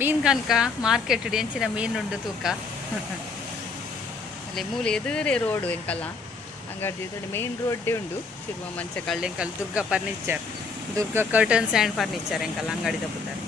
ಮೀನ್ ಕನಕ market ಎಂಚಿನ ಮೀನುಂಡು ತೂಕ ಅಲ್ಲಿ ಮೂಲೆ ಎದುರೇ ರೋಡು ಎಂಕಲ್ಲ ಅಂಗಡಿ ಮೇನ್ ರೋಡ್ ಉಂಡು ಸಿಗುವ ಮಂಚ ಕಳ್ಳ ಎಂಕಲ್ Durga furniture Durga curtains and furniture ಎಂಕಲ್ಲ ಅಂಗಡಿ ತಪ್ಪುತ್ತಾರೆ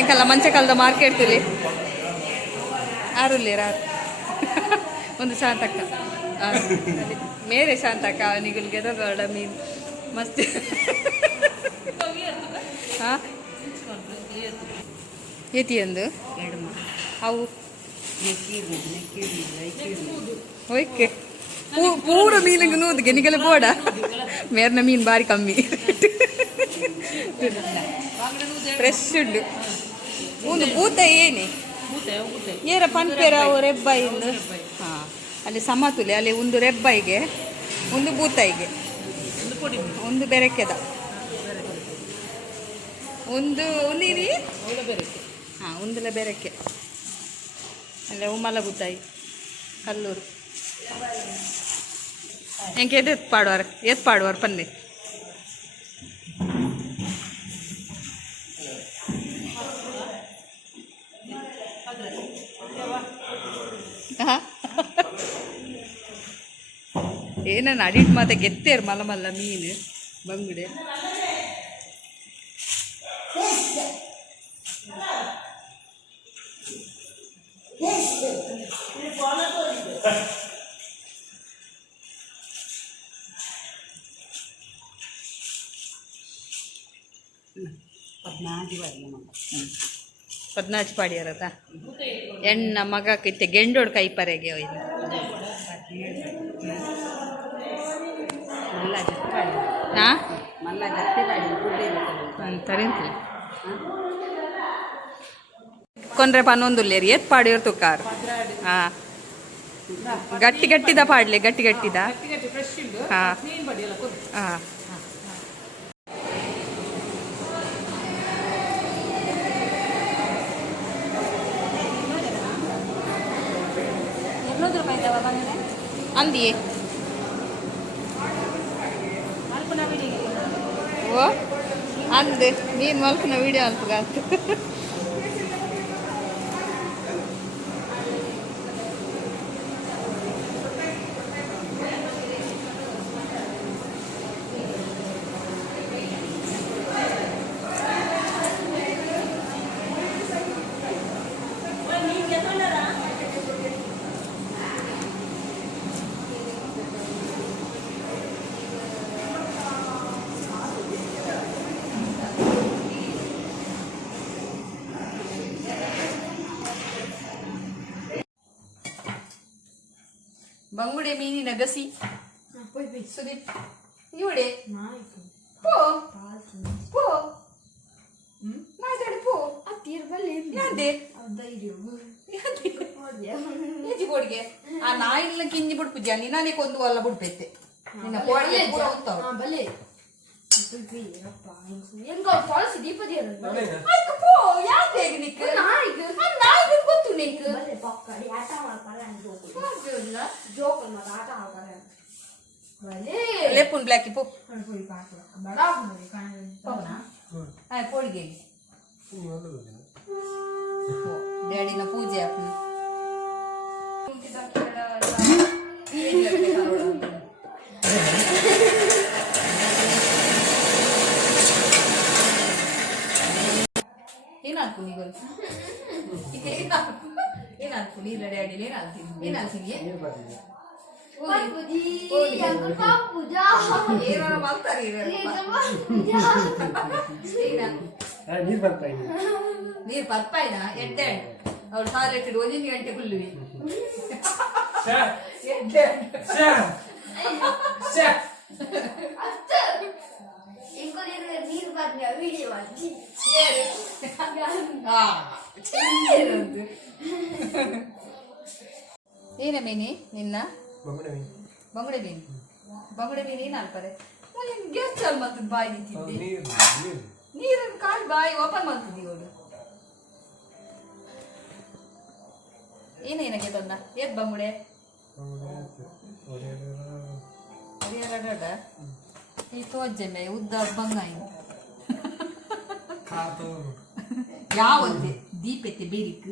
ಎಂಕಲ್ಲ ಮಂಚ ಕಲ್ದ ಮಾರ್ಕೆಟ್ ತುಲಿ ಆರುಲ್ಲಿರ ಒಂದು ಶಾಂತಕ್ಕ ಮೇರೆ ಶಾಂತಕ್ಕ ಅವನಿಗೆ ತಗೋಡ ಮೀನು ಮಸ್ತ್ ಹಾಂ ಏತಿ ಅಂದು ಅವು ಓಕೆ ಪೂರ ಮೀನಿಗೆ ನೂದಿಗೆ ನಿಗಲ ಬೋಡ ಮೇರ್ನ ಮೀನು ಬಾರಿ ಕಮ್ಮಿ ಫ್ರೆಶ್ ಉಂಡು ಒಂದು ಬೂತ ಏನಿ ಏರ ಪನ್ಪೇರ ರೆಬ್ಬಾಯಿಂದು ಹಾಂ ಅಲ್ಲಿ ಸಮತುಲೆ ಅಲ್ಲಿ ಒಂದು ರೆಬ್ಬಾಯಿಗೆ ಒಂದು ಬೂತಾಯಿಗೆ ಒಂದು ಬೆರಕೆದ ಒಂದು ನೀರಿ ಹಾಂ ಒಂದುಲ ಬೆರಕೆ ಅಲ್ಲೇ ಉಮ್ಮಲ ಬೂತಾಯಿ ಕಲ್ಲೂರು ಹೆಂಗೆ ಎತ್ ಪಾಡುವಾರ ಪನ್ನೆ ಏನನ್ನ ಅಡಿಟ್ ಮಾತೆ ಗೆತ್ತೇರು ಮಲ್ಲ ಮೀನು ಬಂಗುಡೆ ಪದ್ನಾಚ್ ಪಾಡ್ಯಾರತ ಎಣ್ಣ ಮಗ ಕಿತ್ತೆ ಗೆಂಡೋಡ್ ಕೈ ಪರೆಗೆ ಒಯ್ದು ಹಾಂ ತರಿಂತಿ ಕೊಂಡ್ರೆ ಪನ್ನೊಂದುಲ್ಲೇರಿ ಎತ್ ಪಾಡಿಯೋರು ತುಕ್ಕಾರು ಹಾಂ ಗಟ್ಟಿದ ಪಾಡ್ಲೆ ಗಟ್ಟಿದ ಹಾಂ ಹಾಂ ಅಂದಿಯೇ ಓ ಅಂದು ನೀನು ಮಲ್ಪನ ವಿಡಿಯೋ ಅಲ್ಪಗಾತು ಬಂಗುಡೆ ಮೀನಿನ ಗಸಿ ಸುದೀಪ್ ಇವಡೆ ಪೋ ಪೋ ಮಾತಾಡು ಪೋ ಗೋಡಿಗೆ ಆ ನಾಯಿನ ಕಿಂಜಿ ಬಿಡ್ಪುಜ್ಜ ನೀನಾನೇ ಕೊಂದು ಅಲ್ಲ ಬಿಡ್ಪೈತೆ ನಿನ್ನ ಕೋಡಿಗೆ ಪೂರ ಹೋಗ್ತಾವ ಗೊತ್ತು ನೀಕು ಲೇಪುನ್ ಬ್ಲಾಕಿ ಪೋ ಪೋಡಿಗೆ ಡ್ಯಾಡಿನ ಪೂಜೆ ಅಪ್ಪನ ಏನಾಗ್ತು ನೀಗಳು ಏನಾಗ್ತು ನೀರ ಡ್ಯಾಡಿ ಏನಾಗ್ತೀನಿ ಏನಾರ ಮಾಡ್ತಾರೆ ನೀರ್ ಪರ್ಪಾಯಿನ ಎಡ್ಡೆ ಅವ್ರು ಟಾಯ್ಲೆಟ್ 1 ಗಂಟೆ ಕುಲ್ಲುವಿ ನೀರು ಬಂದ ವಿಡಿಯೋ ಏನ ಮೀನಿ ನಿನ್ನ ಬಂಗುಡೆ ಮೀನು ಏನು ಅಲ್ಪರೆ ಗ್ಯಾಸ್ ಚಾಲು ಮಾಡ್ತದೆ ಬಾಯಿ ನಿಂತಿದ್ದೆ ನೀರನ್ನು ಕಾಳು ಬಾಯಿ ಓಪನ್ ಮಾಡ್ತಿದ್ದಿ ಅವಳು ಏನೇನಕ್ಕೆ ತಂದ ಏತ್ ಬಂಗುಡೆ ಈ ತೋಜ್ಜೆ ಉದ್ದ ಬಂಗಾಯಿ ಯಾವತ್ತೆ ದೀಪೆತ್ತೆ ಬೀರಿಕ್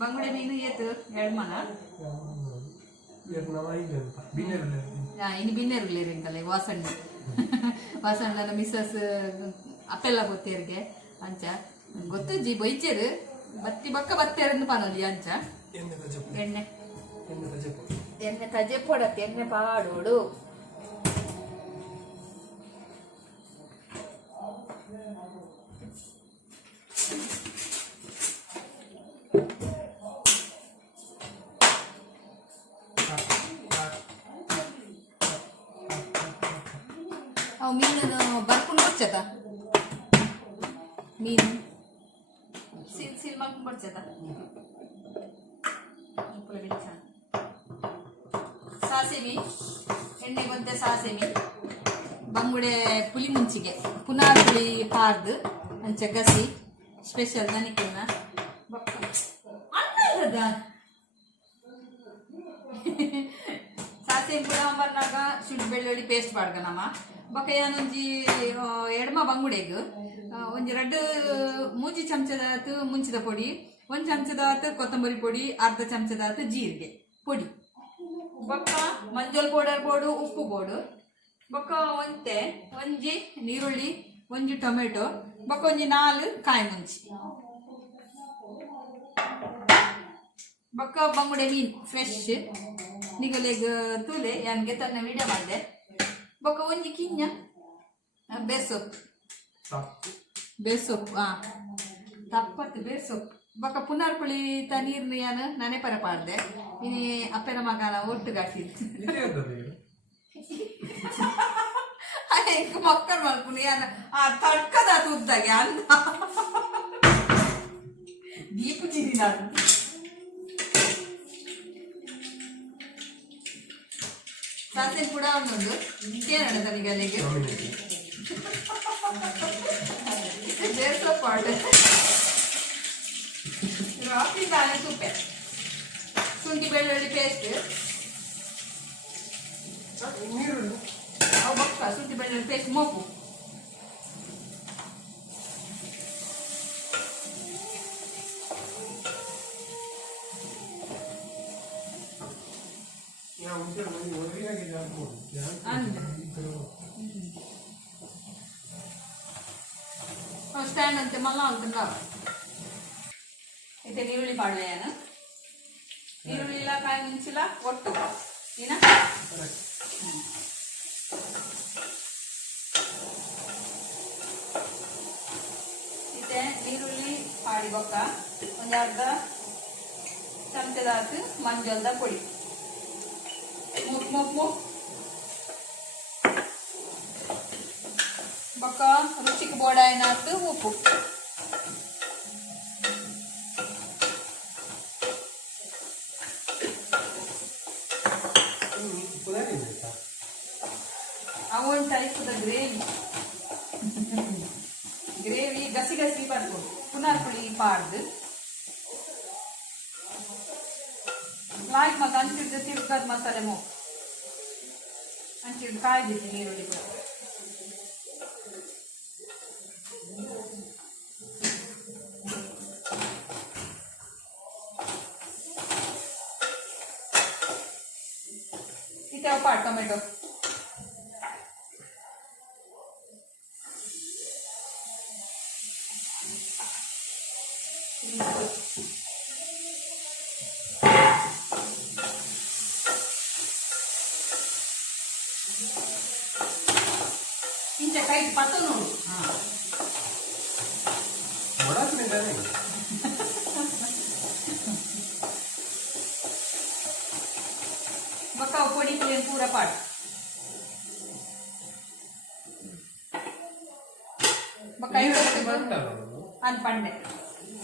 ಬಂಗುಡೆ ಮೀನು ಏತು ಎಡ್ಮನ ಇನ್ನು ಬಿನ್ನೆರುಗ್ಲೇರಿಂಕಲ್ಲ ವಾಸಣ್ಣ ವಾಸಣ್ಣನ ಮಿಸ್ಸಸ್ ಅಪ್ಪೆಲ್ಲ ಗೊತ್ತೇರಿಗೆ ಅಂಚ ಗೊತ್ತಜ್ಜಿ ಬೈಚೇರು ಬತ್ತಿ ಬಕ್ಕ ಬತ್ತೇರನ್ನು ಪಾನೋಲಿ ಅಂಚ ಎಣ್ಣೆ ಎಣ್ಣೆ ತಜೆ ಪೊಡತ್ತೆ ಎಣ್ಣೆ ಪಾಡೋಡು ಅವು ಮೀನನ್ನು ಬರ್ಕೊಂಡು ಬರ್ಚದ ಮೀನು ಸಿಲ್ ಸಿಲ್ ಮಾಡ್ಕೊಂಡು ಬರ್ಚದ ಸಾಸಿಮಿ ಎಣ್ಣೆ ಗೊಂತೆ ಸಾಸಿಮಿ ಬಂಗುಡೆ ಪುಲಿ ಮುಂಚಿಗೆ ಪುನಃ ಪುಳಿ ಪಾರ್ದು ಅಂಚ ಗಸಿ ಸ್ಪೆಷಲ್ ನನಗಿನ್ನ ಅನ್ನ ಇರದ ಸಾಸಿಮಿ ಪುಡ ಬರ್ನಾಗ ಶುಂಠಿ ಬೆಳ್ಳುಳ್ಳಿ ಪೇಸ್ಟ್ ಮಾಡ್ಕನಮ್ಮ ಬೊಕ್ಕ ಏನೊಂಜಿ ಎಡ್ಮ ಬಂಗುಡೆಗ್ ಒಂಜಿ 2 ಚಮಚದಾತು ಮುಂಚಿದ ಪೊಡಿ 1 ಚಮಚದಾತು ಕೊತ್ತಂಬರಿ ಪೊಡಿ ಅರ್ಧ ಚಮಚದಾತು ಜೀರಿಗೆ ಪೊಡಿ ಬೊಕ್ಕ ಮಂಜಲ್ ಪೌಡರ್ ಬೋಡು ಉಪ್ಪು ಬೋಡು ಬೊಕ್ಕ ಒಂತೆ ಒಂಜಿ ನೀರುಳ್ಳಿ ಒಂಜಿ ಟೊಮೆಟೊ ಬೊಕ್ಕ ಒಂಜಿ 4 ಕಾಯಿ ಮುಂಚಿ ಬೊಕ್ಕ ಬಂಗುಡೆ ಮೀನ್ ಫ್ರೆಶ್ ನಿಗಲೆಗ್ ತೂಲೆ ಯಾನ್ಗೆ ತನ್ನ ವಿಡಿಯೋ ಮಾಡಿದೆ ಬೊಕ್ಕ ಒಂಜಿ ಕಿಂಜ ಬೇಸೊಪ್ಪು ತಪ್ಪತ್ತು ಬೇಸೊಪ್ಪು ಬೊಕ್ಕ ಪುನರ್ ಪುಳಿ ತ ನೀರ್ನ ಯಾನು ನನೆ ಪರ ಪಾಡ್ದೆ ಇನಿ ಅಪ್ಪನ ಮಗನ ಒಟ್ಟುಗಾಟಿದ್ದು ಮಕ್ಕಳು ಮಲ್ಪುನಿ ಯಾನ ಆ ತಡ್ಕದ ಉದ್ದಾಗೆ ಅಂದ ದೀಪು ಚಿರಿ ನಾನು ಸಾಸಿವೆ ಕೂಡ ಒಂದೊಂದು ಕೇರಳ ತನಿಗಲೆಗೆ ಬೇಸೊಪ್ಪಾಡು ರಾತ್ರಿ ತಾನೆ ತುಪ್ಪೆ ಶುಂಠಿ ಬೆಳ್ಳುಳ್ಳಿ ಪೇಸ್ಟ್ ಅವು ಬೊಕ್ಕ ಶುಂಠಿ ಬೆಳ್ಳುಳ್ಳಿ ಪೇಸ್ಟ್ ಮೋಪು ಸ್ಟ್ಯಾಂಡ್ ಅಂತೆ ಮಲ್ಲ ಅಂತ ಇತ್ತೆ ನೀರುಳ್ಳಿ ಪಾಡ್ವೆಯನು ಈರುಳ್ಳಿ ಇಲ್ಲ ಕಾಯಿ ಮುಂಚಿಲ್ಲ ಒಟ್ಟು ಏನ ಇತ್ತೆ ನೀರುಳ್ಳಿ ಪಾಡಿ ಬೊಕ್ಕ ಒಂದು ಅರ್ಧ ಚಮಚದಾತು ಮಂಜಲ್ದ ಪೊಡಿ ಮುಕ್ ಮುಕ್ ಮುಕ್ ಬೊಕ್ಕ ರುಚಿಗೆ ಬೋಡಾಯಿನಾತು ಉಪ್ಪು ಅವನ್ ಟೈಪದ ಗ್ರೇವಿ ಗಸಿ ಗಸಿ ಬರ್ಬೋದು ಪುನರ್ ಪುಳಿ ಪಾಡ್ದು ಲಾಯ್ಕ್ ಮಗ ಅಂಚಿಡ್ದು ತಿರ್ಗದ ಮಸಾಲೆ ಮೋ ಅಂಚಿಡ್ದು ಕಾಯ್ದಿತ್ತು ನೀರುಳ್ಳಿ ಕೂಡ ಇತ್ತೆ ಟೊಮೆಟೊ ಇಂಚ ಕೈ ಪತ್ತ ನೋಡು ಬೊಕ್ಕ ಪೊಡಿ ಪೂರ ಪಾಟ್ ಬೊಕ್ಕ ಅನ್ಪಂಡೆ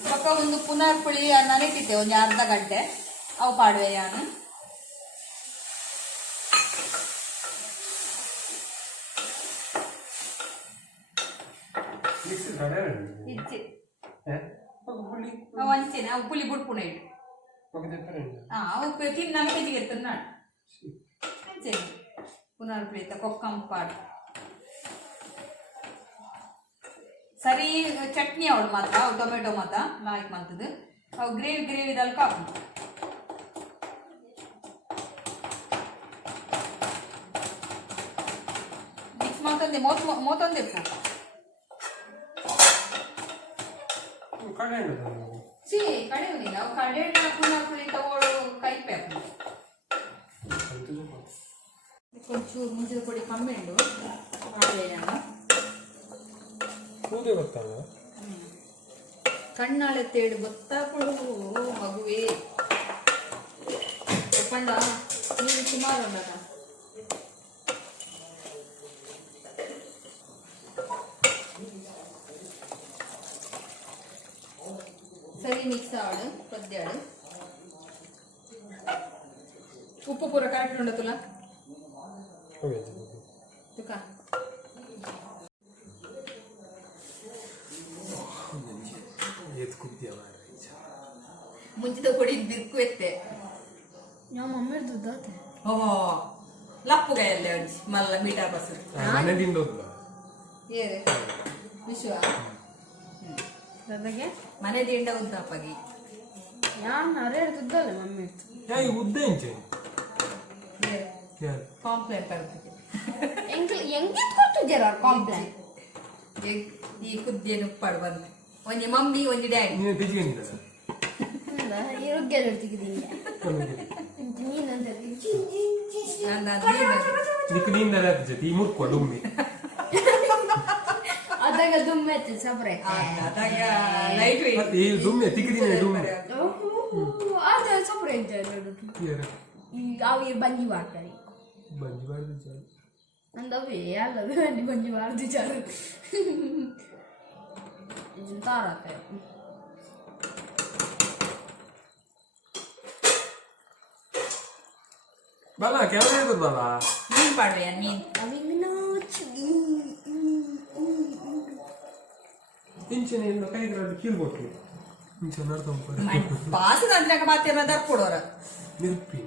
ಬೊಕ್ಕ ಒಂದು ಪುನರ್ ಪುಳಿ ನನಗಿತ್ತೆ ಒಂದು ಅರ್ಧ ಗಂಟೆ ಅವು ಪಾಡುವೆ ನಾನು ಇಚ್ಚಿ ಒಂಚೆನೆ ಅವು ಪುಲಿ ಬುಡ್ಪುಣ ಇಡು ಅವು ತಿನ್ನ ಕೆಜಿಗೆ ಇರ್ತದೆ ನಾಡು ಅಂಚೆನೆ ಪುನರ್ ಪ್ಲೇತ ಕೊಕ್ಕಂಪಾಡು ಸರಿ ಚಟ್ನಿ ಅವಳು ಮಾತ್ರ ಅವು ಟೊಮೆಟೊ ಮಾತ್ರ ಲಾಯ್ಕ್ ಮಾಡ್ತದೆ ಅವು ಗ್ರೇವಿದಲ್ಲಿ ಕಾಪು ಮಿಕ್ಸ್ ಮಾಡ್ತಂದೆ ಮೂವತ್ತೊಂದೇ ಸಿ ಕಡೆ ಇಲ್ಲ ಅವು ಕಡೆ ಪುನಃ ತಗೊಳ್ಳು ಕೈ ಪ್ಯಾಕ್ కొంచెం ముంజల పొడి కమ్మిండు ఆడేయాను ಕೂದೆ ಗೊತ್ತಲ್ಲ ಕಣ್ಣಾಳೆತ್ತೇಳು ಗೊತ್ತಾಪಡು ಮಗುವೇ చెప్పంಡ ನೀನು ಸುಮಾರು ಉಂಡದ ಸರಿ ಮಿಕ್ಸ್ ಆಡು ಪದ್ಯಾಡು ಉಪ್ಪು ಪೂರ ಕರೆಕ್ಟ್ ಉಂಡ ತುಲ ತುಕ ಮುಂಚಿದ ಕೊಡಿ ಬಿರ್ಕು ಎತ್ತೆ ഞാൻ മമ്മയുടെ ദുദ്ധാത്തെ ഓ ലപ്പുകയല്ലേ മല്ല മീറ്റാ ബസ് ಮನೆ ತಿಂಡೋಲ್ಲ ಏರೆ ವಿಶ್ವ ദാദാಗೆ ಮನೆ ದಿಂಡ ಉದ್ದಾಪಗಿ ഞാൻ അറിയാ ദുദ്ധാലെ മമ്മി ಯಾಯಿ ಉದ್ದ ಇಂಚೆ ಕಾಂಪ್ಲೇನ್ ಬರ್ತದೆ ಎಂಗೆ ಕೊಟ್ಟಿದ್ದೀರ ಕಾಂಪ್ಲೇನ್ ಈ ಕುದ್ದೇನು ಉಪ್ಪಾಡು ಬಂದು ಒಂಜಿ ಮಮ್ಮಿ ಒಂಜಿ ಡ್ಯಾಡಿ ನೀನು ತೆಜಿಕೊಂಡಿದ್ದ ಈ ರುಗ್ಗೆಲ್ಲ ತೆಗೆದೀನಿ ನೀನಂತ ನಿಕ್ಕಿನಿಂದ ಜೊತೆ ಈ ಮುರ್ಕೊಂಡು ಉಮ್ಮಿ ಅದಾಗ ದುಮ್ಮೆ ಸಬ್ರೆ ಅದಾಗ ಲೈಟ್ ವೇಟ್ ಈ ದುಮ್ಮೆ ತಿಕ್ಕಿದಿನ ದುಮ್ಮೆ ಅದ ಸಬ್ರೆ ಅಂತ ಅವು ಬಂಜಿ ಮಾಡ್ತಾರೆ ಬಂಜಿ ಬಾರ್ದು ಚಾಲು ಅಂದವೇ ಅಲ್ಲವೇ ಅಲ್ಲಿ ಬಂಜಿ ಮಾಡ್ದು ಚಾಲು ತಾರತ್ತೆ ಬಲ ಕ್ಯಾಮರಾ ಇರ್ತದ ಬಲ ನೀನ್ ಪಾಡ್ವೆ ನೀನ್ ಇಂಚಿನ ಇಲ್ಲ ಕೈಗಳಲ್ಲಿ ಕೀಳ್ಕೊಟ್ಟು ಇಂಚೆ ನಡ್ಕೊಂಡ್ಕೊಂಡು ಪಾಸ್ ಗಂಟ್ಲಾಗ ಮಾತೇನ ದರ್ ಕೊಡೋರ ನಿರ್ಪಿ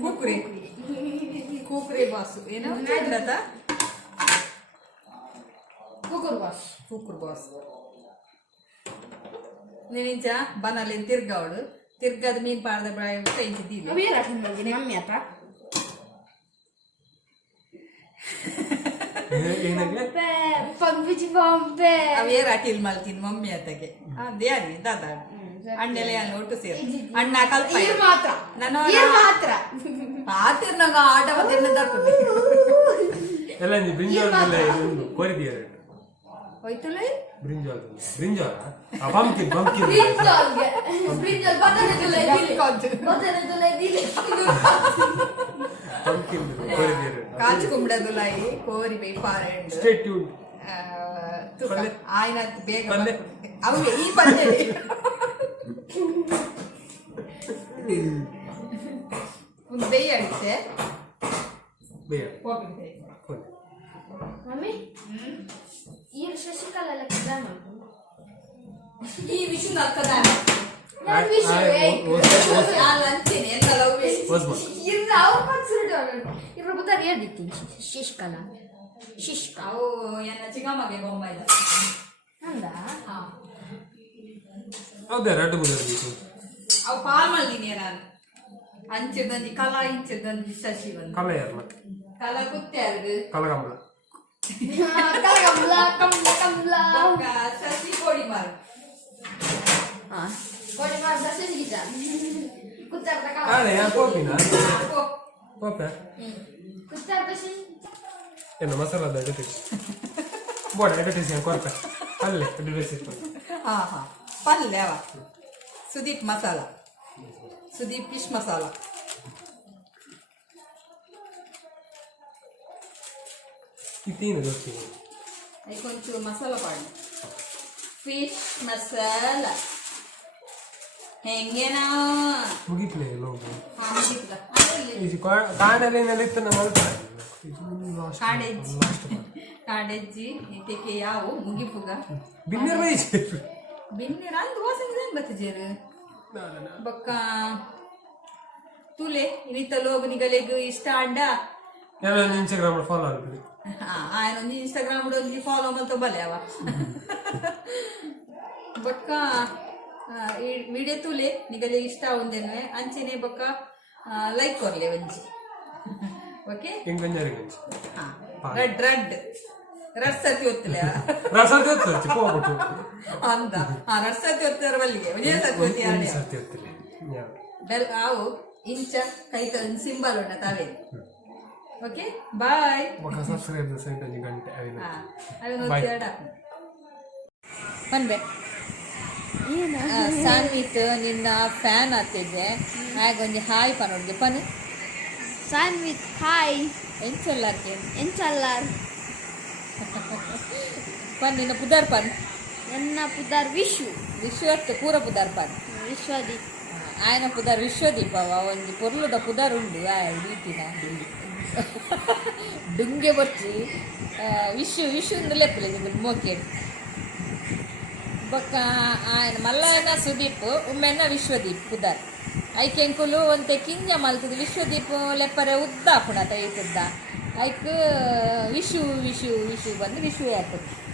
ಕೂಕ್ರೆ ಕೂಕ್ರೆ ಬಾಸು ಏನೋ ಚಂದದ ಕೂಕುರ್ ಬಾಸ್ ನೀನಿಂಚ ಬನಲ್ಲಿ ತಿರ್ಗವಳು ತಿರ್ಗದ ಮೀನ್ ಪಾಡ್ದ ಕೈಂಚಿದ್ದೀವಿ ಮಮ್ಮಿ ಅಪ್ಪ ಪಂಪಿಚಿ ಬಾಂಬೆ ಅವೇ ರಾಟಿಲ್ ಮಲ್ತೀನಿ ಮಮ್ಮಿ ಅತ್ತಗೆ ಅದೇನಿ ದಾದ ಅಣ್ಣೆಲೆ ಅಲ್ಲಿ ಒಟ್ಟು ಸೇರಿ ಅಣ್ಣ ಕಲ್ಪ ಮಾತ್ರ ನಾನು ಮಾತ್ರ ಆತಿರ್ ನಂಗ ಆಟ ಬಂದ ದರ್ಪದೆ ಎಲ್ಲ ನೀ ಬ್ರಿಂಜಾಲ್ ಮೇಲೆ ಕೋರಿದೀಯ ಹೋಯ್ತುಲೆ ಬ್ರಿಂಜಾಲ್ ಬ್ರಿಂಜಾಲ್ ಪಂಪ್ಕಿನ್ ಬ್ರಿಂಜಾಲ್ ಬದನೆ ತುಲೆ ದಿಲಿ ಪಂಪ್ಕಿನ್ ಕೋರಿದೀಯ ಕಾಚು ಕುಂಬಡದುಲಾಯಿ ಕೋರಿ ಬೈ ಪಾರೆಂಡ್ ಸ್ಟೇ ಟ್ಯೂನ್ ఆయన ಬೇಗ ಅವೇ ಈ ಪಲ್ಯ ಒಂದು ಬೇಯ ಅಡಿಸೆ ಬೇಯ ಮಮ್ಮಿ ಈ ಶಶಿಕಲಾ ಲೆಕ್ಕದಾನ ಈ ವಿಷು ನಕ್ಕದಾನ ಇವ್ರು ಗೊತ್ತಾರೆ ಹೇಳಿದ್ದೀನಿ ಶಶಿಕಲಾ ಶಿಷ್ಕ ಅವು ಎನ್ನ ಚಿಕ್ಕಮ್ಮಗೆ ಬೊಮ್ಮ ಇಲ್ಲ ಅಂದ ಹೌದಾ ರಡ್ಡು ಮುಗಿದು ಅವು ಪಾಲ್ ಮಲ್ದಿನಿ ನಾನು ಅಂಚಿದಂಜಿ ಕಲಾ ಇಂಚಿದಂಜಿ ಶಶಿ ಬಂದು ಕಲ ಯಾರು ಕಲಾ ಕುತ್ಯಾರ್ದು ಕಲಗಂಬಳ ಕಮಲ ಶಶಿ ಕೋಡಿ ಮಾರು ಕೋಡಿ ಮಾರು ಶಶಿ ಗೀತ ಕುತ್ತಾರ್ದ ಆಳೆ ಯಾ ಪೋಪಿನ ಪೋಪ ಕುತ್ತಾರ್ದ ಶಶಿ ಏನು ಮಸಾಲದ ಅಡ್ವರ್ಟೈಸ್ ಬೋರ್ಡ್ ಅಡ್ವರ್ಟೈಸ್ ಏನು ಕೊರತೆ ಅಲ್ಲೇ ಅಡ್ವರ್ಟೈಸ್ ಇಟ್ಕೊಂಡು ಹಾ ಪಲ್ಯ ಅವ ಸುದೀಪ್ ಮಸಾಲ ಸುದೀಪ್ ಫಿಶ್ ಮಸಾಲ ಇದೇನು ಗೊತ್ತಿಲ್ಲ అది కొంచెం మసాలా పాడు ఫిష్ మసాలా ಹೆಂಗೇನಾ ಮುಗಿತ್ಲೆ ಲೋಗೋ ಮುಗಿತ್ಲ ಕಾಣಲೇನಲ್ಲಿ ಇತ್ತು ನಮ್ಮ ಕಾಡೆಜ್ಜಿ ಕಾಡೆಜ್ಜಿ ಇಟಕ್ಕೆ ಯಾವು ಮುಗಿಪುಗ ಬಿನ್ನರ್ ಬೈ ಬಿನ್ನಿರ ಅಂದ್ ವಾಸಂಗ್ ಬತ್ತಜೇರು ಬೊಕ್ಕ ತುಲೆ ಇನಿತ ಲೋಗ್ ನಿಗಲೆಗ್ ಇಷ್ಟ ಅಡ್ಡ ಇನ್ಸ್ಟಾಗ್ರಾಮ್ ಫಾಲೋ ಆಗ್ತದೆ ఆయన ಒಂದು ಇನ್ಸ್ಟಾಗ್ರಾಮ್ ಒಂದು ಫಾಲೋ ಮಲ್ತ ಬಲೆ ಅವ ಬೊಕ್ಕ ಈ ವಿಡಿಯೋ ತುಲೆ ನಿಗಲೆ ಇಷ್ಟ ಒಂದೇನು ಅಂಚೆನೆ ಬೊಕ್ಕ ಲೈಕ್ ಕೊರ್ಲೆ ಒಂಜಿ ಓಕೆ ಇಂಗಂಜರಿಗೆ ರಡ್ ರಡ್ ರಡ್ಸತಿ ಒತ್ತಲೆ ರಸತಿ ಒತ್ತಚ್ಚಿ ಹೋಗ್ಬಿಟ್ಟು ಅಂದ ರಡ್ಸತಿ ಒತ್ತಾರ ಬಲ್ಲಿಗೆ ವಿಜಯ ಸತಿ ಒತ್ತಿ ಸತಿ ಒತ್ತಲಿ ಬೆಲ್ ಆವು ಇಂಚ ಕೈತ ಸಿಂಬಲ್ ಉಂಟ ತಾವೇ ಓಕೆ ಬಾಯ್ ఒక సబ్స్క్రైబ్ సైట్ అది గంటే ಬಂದೆ ಸಾನ್ವಿತ್ ನಿನ್ನ ಫ್ಯಾನ್ ಆಗ್ತಿದ್ದೆ ಹಾಗೊಂದು ಹಾಯ್ ಪನೋಡ್ಗೆ ಪನ್ ಸಾನ್ವಿತ್ ಹಾಯ್ ಎಂಚಲ್ಲಾರ್ಗೆ ಎಂಚಲ್ಲಾರ್ ಪನ್ ನಿನ್ನ ಪುದಾರ್ ಪನ್ ಎನ್ನ ಪುದಾರ್ ವಿಶ್ವತ್ ಪೂರ ಪುದಾರ್ ಪನ್ ವಿಶ್ವದೀಪ್ ఆయన ಪುದಾರ್ ವಿಶ್ವದೀಪ ಒಂದು ಪೊರ್ಲುದ ಪುದಾರ್ ಉಂಡು ರೀತಿನ ಡುಂಗೆ ಬರ್ಚಿ ವಿಶ್ವ ಲೆಪ್ಪಲೆ ಮೋಕೆ ಬೊಕ್ಕ ఆయన ಮಲ್ಲ ಸುದೀಪ್ ಉಮ್ಮೆನ್ನ ವಿಶ್ವದೀಪ್ ಪುದಾರ್ ಐಕೆಂಕುಲು ಒಂತೆ ಕಿಂಜ ಮಲ್ತದ ವಿಶ್ವದೀಪ್ ಲೆಪ್ಪರೆ ಉದ್ದ ಪುಣತ ಐತುದ್ದ ಐಕ್ ವಿಶು ಬಂದು ವಿಶ್ವ ಆಗ್ತದೆ